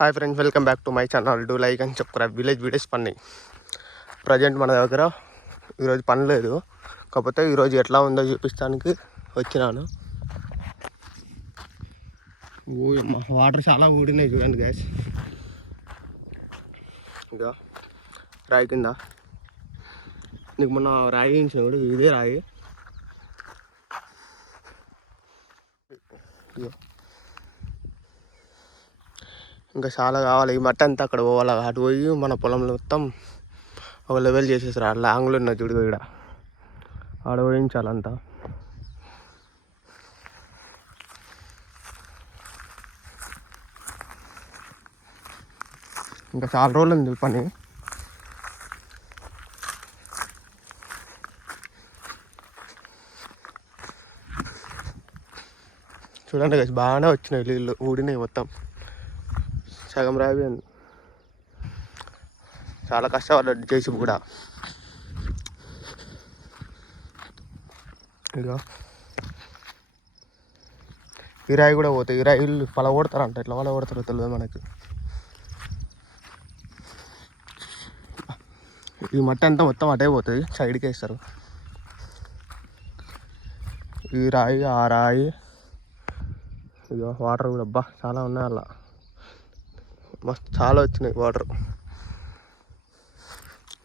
Hi friends, welcome back to my channel. Do like అని చెప్పుకురా. Village videos పని present మన దగ్గర ఈరోజు పని లేదు, కాకపోతే ఈరోజు ఎట్లా ఉందో చూపించడానికి వచ్చినాను. వాటర్ చాలా ఊడినాయి చూడండి గ్యాస్. ఇక రాయి కింద నీకు మొన్న రాయి వేయించిన కూడా ఇదే రాయి. ఇంకా చాలా కావాలి. ఈ మట్టి అంతా అక్కడ పోవాలి. అటు పోయి మన పొలంలో మొత్తం ఒక లెవెల్ చేసేసారు. ఆ లాంగ్లో ఉన్న చూడు ఇక్కడ ఆడ పోయించాలంతా. ఇంకా చాలా రోజులు ఉంది పని. చూడండి కదా, బాగానే వచ్చినాయి నీళ్ళు, ఊడినాయి మొత్తం. సగం రావి చాలా కష్టపడ్డాడు చేసి కూడా. ఇక ఈ రాయి కూడా పోతాయి. ఈ రాయిలు పలగొడతారంట. ఇట్లా పలగొడతారో తెలియదు మనకి. ఈ మట్టి అంతా మొత్తం అటే పోతుంది, సైడ్కి వేస్తారు. ఈ రాయి ఆ రాయి. ఇక వాటర్ కూడా అబ్బా చాలా ఉన్నాయి అలా, మస్తు చాలా వచ్చినాయి వాటర్.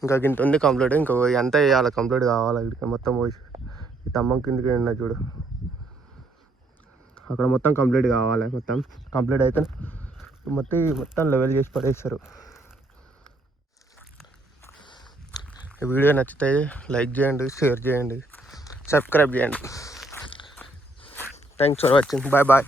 ఇంకా గింత ఉంది కంప్లీట్. ఇంకా ఎంత వేయాలి, కంప్లీట్ కావాలి. ఇక్కడికి మొత్తం పోయి ఈ తమ్మం కిందకి ఉన్నా చూడు, అక్కడ మొత్తం కంప్లీట్ కావాలి. మొత్తం కంప్లీట్ అయితే మొత్తం లెవెల్ చేసి పడేస్తారు. ఈ వీడియో నచ్చితే లైక్ చేయండి, షేర్ చేయండి, సబ్స్క్రైబ్ చేయండి. Thanks for watching. Bye bye.